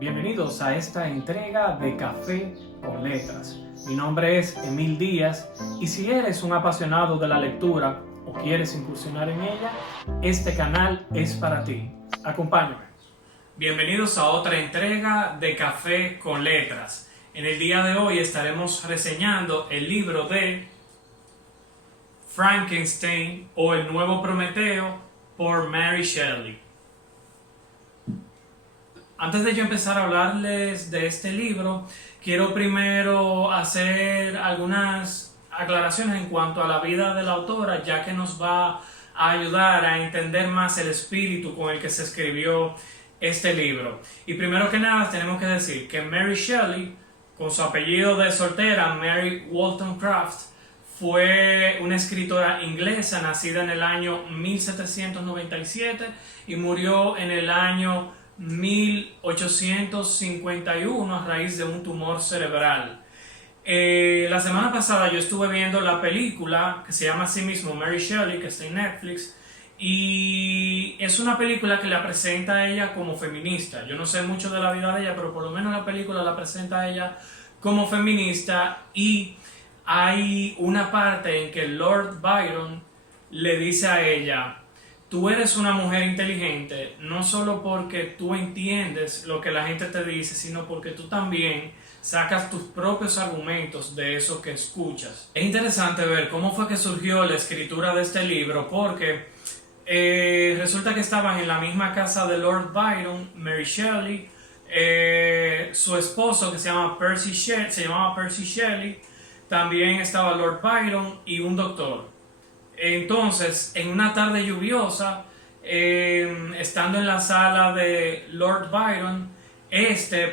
Bienvenidos a esta entrega de Café con Letras. Mi nombre es Emil Díaz y si eres un apasionado de la lectura o quieres incursionar en ella, este canal es para ti. Acompáñame. Bienvenidos a otra entrega de Café con Letras. En el día de hoy estaremos reseñando el libro de Frankenstein o El Nuevo Prometeo por Mary Shelley. Antes de yo empezar a hablarles de este libro, quiero primero hacer algunas aclaraciones en cuanto a la vida de la autora, ya que nos va a ayudar a entender más el espíritu con el que se escribió este libro. Y primero que nada tenemos que decir que Mary Shelley, con su apellido de soltera, Mary Wollstonecraft, fue una escritora inglesa nacida en el año 1797 y murió en el año 1851 a raíz de un tumor cerebral. La semana pasada yo estuve viendo la película que se llama así mismo Mary Shelley, que está en Netflix, y es una película que la presenta a ella como feminista. Yo no sé mucho de la vida de ella, pero por lo menos la película la presenta a ella como feminista, y hay una parte en que Lord Byron le dice a ella: tú eres una mujer inteligente, no solo porque tú entiendes lo que la gente te dice, sino porque tú también sacas tus propios argumentos de eso que escuchas. Es interesante ver cómo fue que surgió la escritura de este libro, porque resulta que estaban en la misma casa de Lord Byron, Mary Shelley, su esposo que se llamaba Percy Shelley, también estaba Lord Byron y un doctor. Entonces, en una tarde lluviosa, estando en la sala de Lord Byron,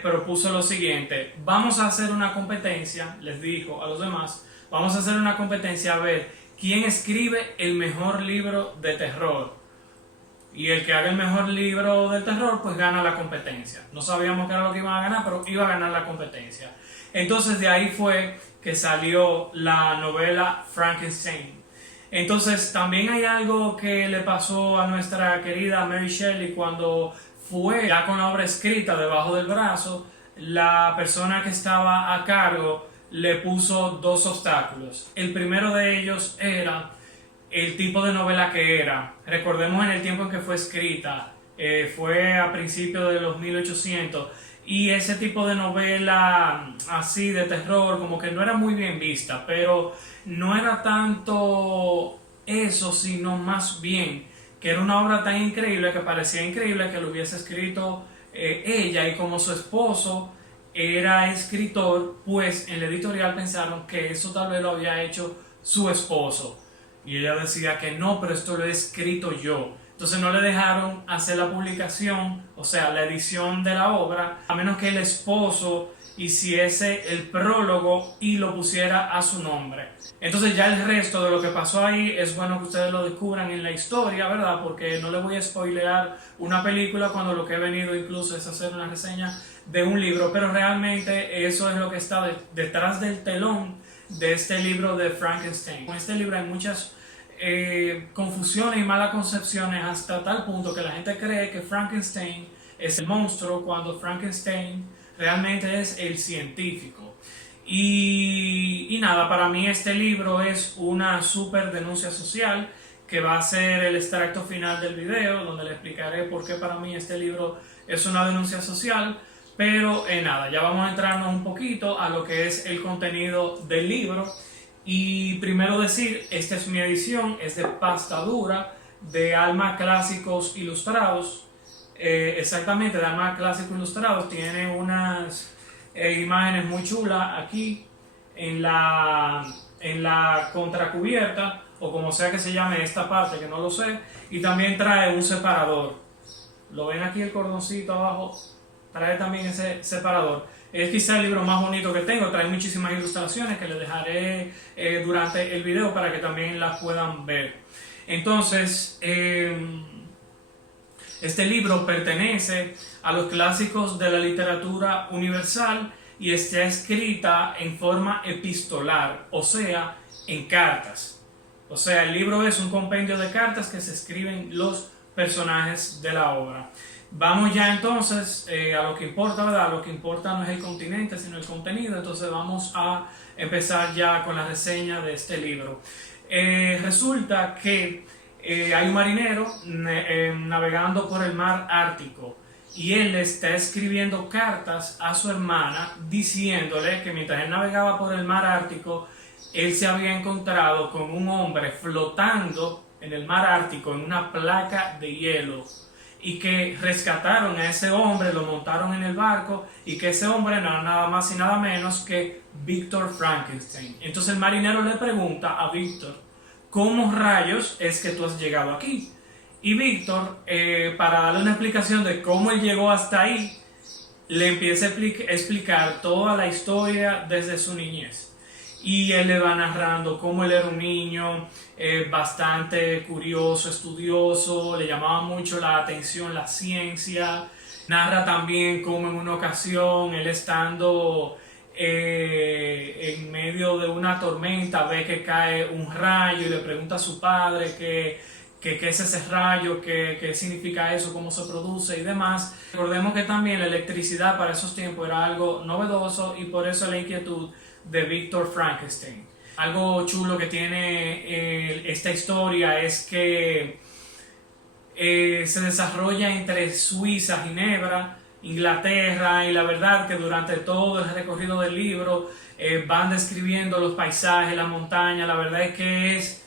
propuso lo siguiente: vamos a hacer una competencia, les dijo a los demás, vamos a hacer una competencia a ver quién escribe el mejor libro de terror. Y el que haga el mejor libro de terror, pues gana la competencia. No sabíamos qué era lo que iban a ganar, pero iba a ganar la competencia. Entonces de ahí fue que salió la novela Frankenstein. Entonces también hay algo que le pasó a nuestra querida Mary Shelley cuando fue ya con la obra escrita debajo del brazo. La persona que estaba a cargo le puso dos obstáculos. El primero de ellos era el tipo de novela que era. Recordemos en el tiempo en que fue escrita, fue a principios de los 1800, y ese tipo de novela así de terror como que no era muy bien vista, pero no era tanto eso, sino más bien que era una obra tan increíble que parecía increíble que lo hubiese escrito ella, y como su esposo era escritor, pues en la editorial pensaron que eso tal vez lo había hecho su esposo, y ella decía que no, pero esto lo he escrito yo. Entonces no le dejaron hacer la publicación, o sea, la edición de la obra, a menos que el esposo hiciese el prólogo y lo pusiera a su nombre. Entonces ya el resto de lo que pasó ahí es bueno que ustedes lo descubran en la historia, ¿verdad? Porque no les voy a spoilear una película cuando lo que he venido incluso es hacer una reseña de un libro, pero realmente eso es lo que está detrás del telón de este libro de Frankenstein. Con este libro hay muchas confusiones y malas concepciones, hasta tal punto que la gente cree que Frankenstein es el monstruo cuando Frankenstein realmente es el científico. Y nada, para mí este libro es una súper denuncia social, que va a ser el extracto final del video, donde le explicaré por qué para mí este libro es una denuncia social. Pero nada, ya vamos a entrarnos un poquito a lo que es el contenido del libro. Y primero decir, esta es mi edición, es de pasta dura, de Alma Clásicos Ilustrados. Exactamente, de Alma Clásicos Ilustrados. Tiene unas imágenes muy chulas aquí en la contracubierta, o como sea que se llame esta parte, que no lo sé. Y también trae un separador. ¿Lo ven aquí el cordoncito abajo? Trae también ese separador. Es quizá el libro más bonito que tengo. Trae muchísimas ilustraciones que les dejaré durante el video para que también las puedan ver. Entonces, este libro pertenece a los clásicos de la literatura universal y está escrita en forma epistolar, o sea, en cartas. O sea, el libro es un compendio de cartas que se escriben los personajes de la obra. Vamos ya entonces a lo que importa, ¿verdad? Lo que importa no es el continente, sino el contenido. Entonces vamos a empezar ya con la reseña de este libro. Resulta que hay un marinero navegando por el mar Ártico y él le está escribiendo cartas a su hermana diciéndole que mientras él navegaba por el mar Ártico, él se había encontrado con un hombre flotando en el mar Ártico en una placa de hielo y que rescataron a ese hombre, lo montaron en el barco y que ese hombre no era nada más y nada menos que Víctor Frankenstein. Entonces el marinero le pregunta a Víctor, ¿cómo rayos es que tú has llegado aquí? Y Víctor, para darle una explicación de cómo él llegó hasta ahí, le empieza a explicar toda la historia desde su niñez. Y él le va narrando cómo él era un niño bastante curioso, estudioso, le llamaba mucho la atención la ciencia. Narra también cómo en una ocasión él estando en medio de una tormenta ve que cae un rayo y le pregunta a su padre qué es ese rayo, qué significa eso, cómo se produce y demás. Recordemos que también la electricidad para esos tiempos era algo novedoso y por eso la inquietud de Víctor Frankenstein. Algo chulo que tiene esta historia es que se desarrolla entre Suiza, Ginebra, Inglaterra, y la verdad que durante todo el recorrido del libro van describiendo los paisajes, la montaña. La verdad es que es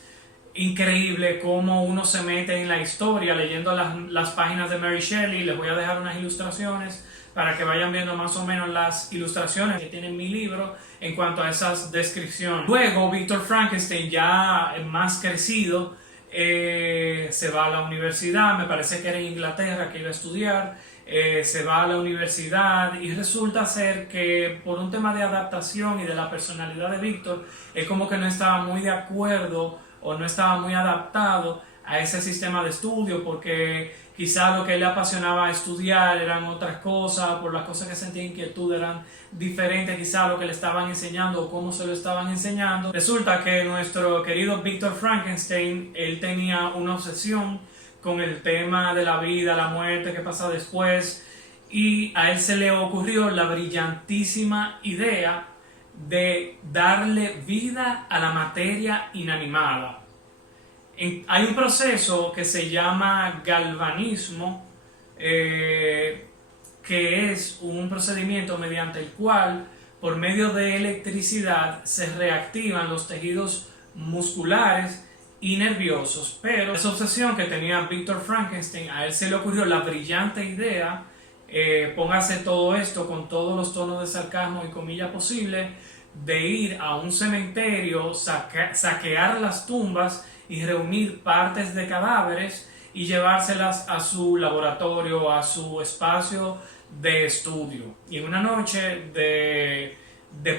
increíble cómo uno se mete en la historia leyendo las páginas de Mary Shelley. Les voy a dejar unas ilustraciones para que vayan viendo más o menos las ilustraciones que tiene mi libro en cuanto a esas descripciones. Luego, Víctor Frankenstein, ya más crecido, se va a la universidad, me parece que era en Inglaterra que iba a estudiar, se va a la universidad y resulta ser que por un tema de adaptación y de la personalidad de Víctor, él como que no estaba muy de acuerdo o no estaba muy adaptado a ese sistema de estudio, porque quizá lo que le apasionaba estudiar eran otras cosas, por las cosas que sentía inquietud eran diferentes quizá a lo que le estaban enseñando o cómo se lo estaban enseñando. Resulta que nuestro querido Víctor Frankenstein, él tenía una obsesión con el tema de la vida, la muerte, qué pasa después, y a él se le ocurrió la brillantísima idea de darle vida a la materia inanimada. Hay un proceso que se llama galvanismo, que es un procedimiento mediante el cual, por medio de electricidad, se reactivan los tejidos musculares y nerviosos. Pero esa obsesión que tenía Víctor Frankenstein, a él se le ocurrió la brillante idea, póngase todo esto con todos los tonos de sarcasmo y comillas posible, de ir a un cementerio, saquear las tumbas y reunir partes de cadáveres y llevárselas a su laboratorio, a su espacio de estudio. Y en una noche de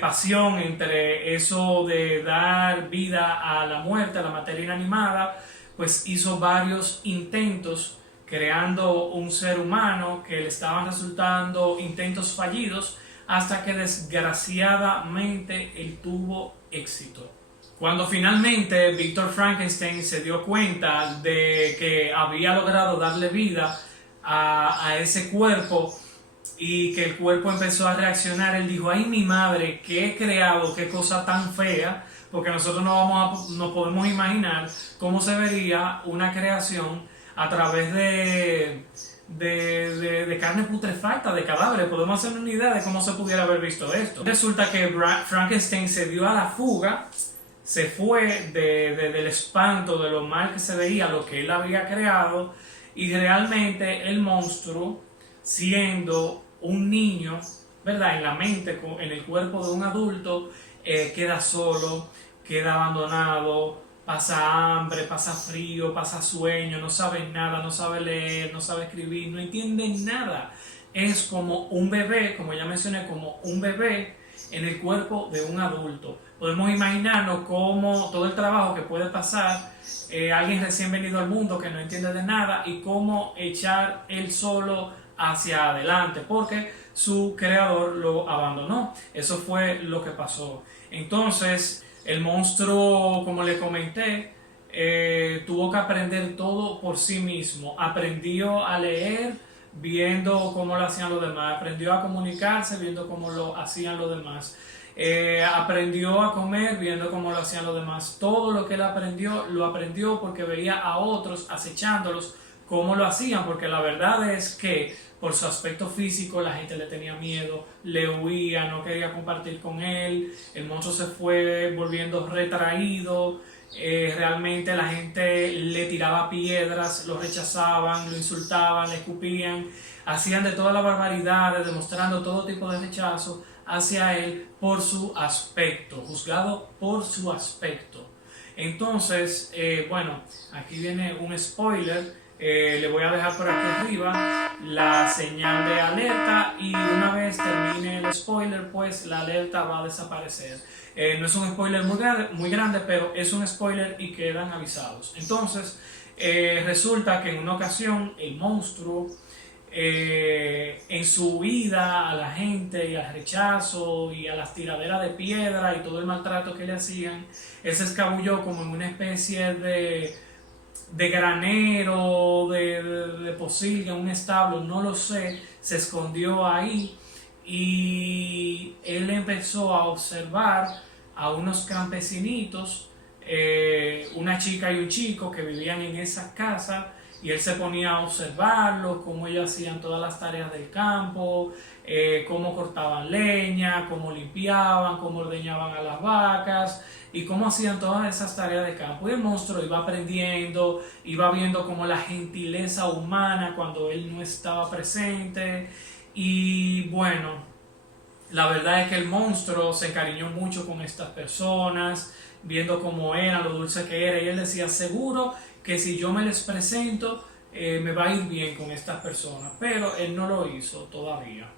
pasión entre eso de dar vida a la muerte, a la materia inanimada, pues hizo varios intentos creando un ser humano que le estaban resultando intentos fallidos, hasta que desgraciadamente él tuvo éxito. Cuando finalmente Víctor Frankenstein se dio cuenta de que había logrado darle vida a ese cuerpo y que el cuerpo empezó a reaccionar, él dijo, ¡ay mi madre, qué he creado, qué cosa tan fea! Porque nosotros no podemos imaginar cómo se vería una creación a través de carne putrefacta, de cadáveres. Podemos hacer una idea de cómo se pudiera haber visto esto. Resulta que Frankenstein se dio a la fuga, se fue del espanto, de lo mal que se veía, lo que él había creado, y realmente el monstruo, siendo un niño, ¿verdad?, en la mente, en el cuerpo de un adulto, queda solo, queda abandonado, pasa hambre, pasa frío, pasa sueño, no sabe nada, no sabe leer, no sabe escribir, no entiende nada. Es como un bebé, como ya mencioné, como un bebé en el cuerpo de un adulto. Podemos imaginarnos cómo todo el trabajo que puede pasar alguien recién venido al mundo que no entiende de nada y cómo echar él solo hacia adelante, porque su creador lo abandonó. Eso fue lo que pasó. Entonces, el monstruo, como le comenté, tuvo que aprender todo por sí mismo. Aprendió a leer viendo cómo lo hacían los demás, aprendió a comunicarse viendo cómo lo hacían los demás, aprendió a comer viendo cómo lo hacían los demás. Todo lo que él aprendió, lo aprendió porque veía a otros acechándolos cómo lo hacían, porque la verdad es que por su aspecto físico la gente le tenía miedo, le huía, no quería compartir con él, el monstruo se fue volviendo retraído, realmente la gente le tiraba piedras, lo rechazaban, lo insultaban, le escupían, hacían de todas las barbaridades, demostrando todo tipo de rechazo hacia él por su aspecto, juzgado por su aspecto. Entonces, bueno, aquí viene un spoiler. Le voy a dejar por aquí arriba la señal de alerta y una vez termine el spoiler, pues la alerta va a desaparecer. No es un spoiler muy grande, pero es un spoiler y quedan avisados. Entonces, resulta que en una ocasión el monstruo, en su huida a la gente y al rechazo y a las tiraderas de piedra y todo el maltrato que le hacían, él se escabulló como en una especie de granero, de posilga, un establo, no lo sé, se escondió ahí y él empezó a observar a unos campesinitos, una chica y un chico que vivían en esa casa, y él se ponía a observarlos, cómo ellos hacían todas las tareas del campo, cómo cortaban leña, cómo limpiaban, cómo ordeñaban a las vacas y cómo hacían todas esas tareas de campo. Y el monstruo iba aprendiendo, iba viendo como la gentileza humana cuando él no estaba presente. Y bueno, la verdad es que el monstruo se encariñó mucho con estas personas, viendo cómo eran, lo dulce que era, y él decía, seguro que si yo me les presento, me va a ir bien con estas personas, pero él no lo hizo todavía.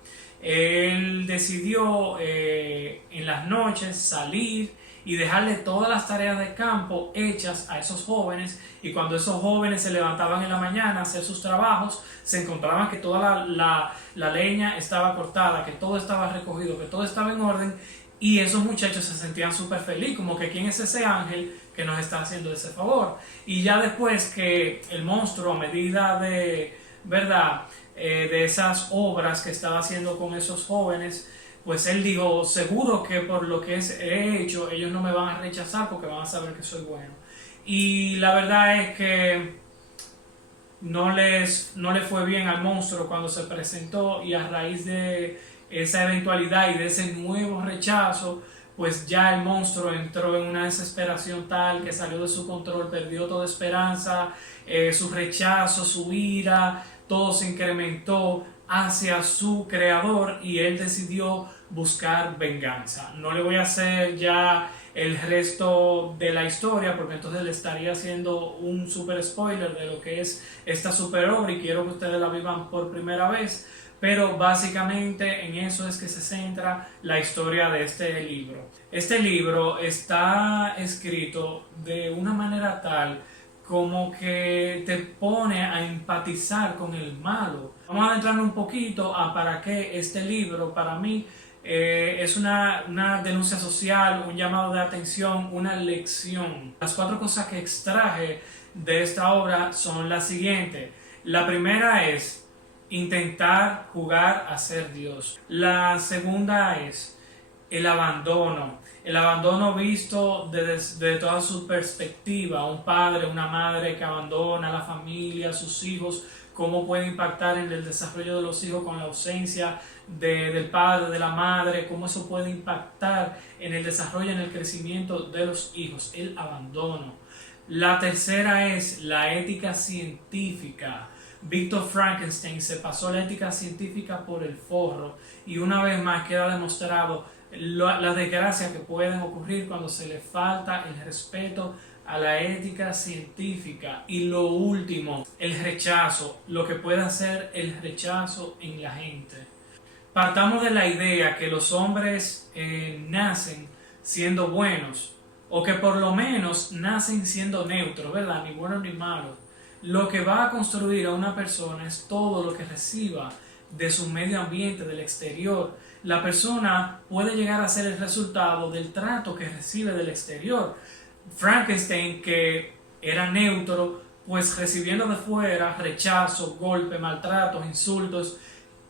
Él decidió en las noches salir y dejarle todas las tareas de campo hechas a esos jóvenes, y cuando esos jóvenes se levantaban en la mañana a hacer sus trabajos, se encontraban que toda la leña estaba cortada, que todo estaba recogido, que todo estaba en orden, y esos muchachos se sentían súper felices, como que quién es ese ángel que nos está haciendo ese favor. Y ya después que el monstruo, a medida de, ¿verdad?, de esas obras que estaba haciendo con esos jóvenes, pues él dijo, seguro que por lo que he hecho, ellos no me van a rechazar porque van a saber que soy bueno. Y la verdad es que no le fue bien al monstruo cuando se presentó, y a raíz de esa eventualidad y de ese nuevo rechazo, pues ya el monstruo entró en una desesperación tal que salió de su control, perdió toda esperanza, su rechazo, su ira, todo se incrementó hacia su creador y él decidió buscar venganza. No le voy a hacer ya el resto de la historia porque entonces le estaría haciendo un super spoiler de lo que es esta super obra y quiero que ustedes la vivan por primera vez. Pero básicamente en eso es que se centra la historia de este libro. Este libro está escrito de una manera tal como que te pone a empatizar con el malo. Vamos a adentrarnos un poquito a para qué este libro para mí es una denuncia social, un llamado de atención, una lección. Las 4 cosas que extraje de esta obra son las siguientes. La primera es intentar jugar a ser Dios. La segunda es el abandono visto desde toda su perspectiva. Un padre, una madre que abandona a la familia, a sus hijos, cómo puede impactar en el desarrollo de los hijos con la ausencia del padre, de la madre, cómo eso puede impactar en el desarrollo, en el crecimiento de los hijos, el abandono. La tercera es la ética científica. Victor Frankenstein se pasó la ética científica por el forro y una vez más queda demostrado las desgracias que pueden ocurrir cuando se le falta el respeto a la ética científica. Y lo último, el rechazo, lo que puede hacer el rechazo en la gente. Partamos de la idea que los hombres nacen siendo buenos, o que por lo menos nacen siendo neutros, ¿verdad? Ni buenos ni malos. Lo que va a construir a una persona es todo lo que reciba de su medio ambiente, del exterior. La persona puede llegar a ser el resultado del trato que recibe del exterior. Frankenstein, que era neutro, pues recibiendo de fuera rechazo, golpe, maltratos, insultos,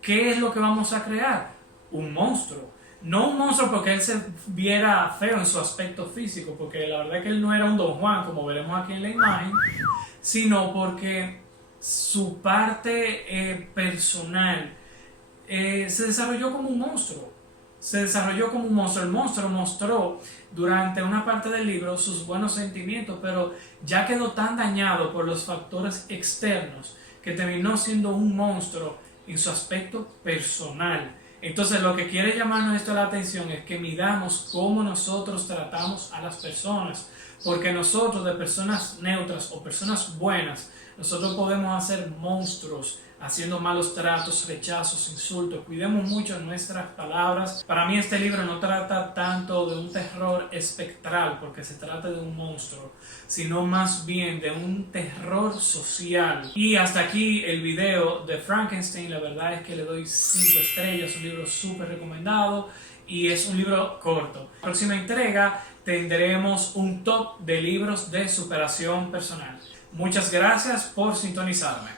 ¿qué es lo que vamos a crear? Un monstruo. No un monstruo porque él se viera feo en su aspecto físico, porque la verdad es que él no era un Don Juan, como veremos aquí en la imagen, sino porque su parte personal se desarrolló como un monstruo. Se desarrolló como un monstruo. El monstruo mostró durante una parte del libro sus buenos sentimientos, pero ya quedó tan dañado por los factores externos que terminó siendo un monstruo en su aspecto personal. Entonces lo que quiere llamarnos esto la atención es que midamos cómo nosotros tratamos a las personas, porque nosotros, de personas neutras o personas buenas, nosotros podemos hacer monstruos haciendo malos tratos, rechazos, insultos. Cuidemos mucho nuestras palabras. Para mí este libro no trata tanto de un terror espectral, porque se trata de un monstruo, sino más bien de un terror social. Y hasta aquí el video de Frankenstein. La verdad es que le doy 5 estrellas, un libro súper recomendado y es un libro corto. En la próxima entrega tendremos un top de libros de superación personal. Muchas gracias por sintonizarme.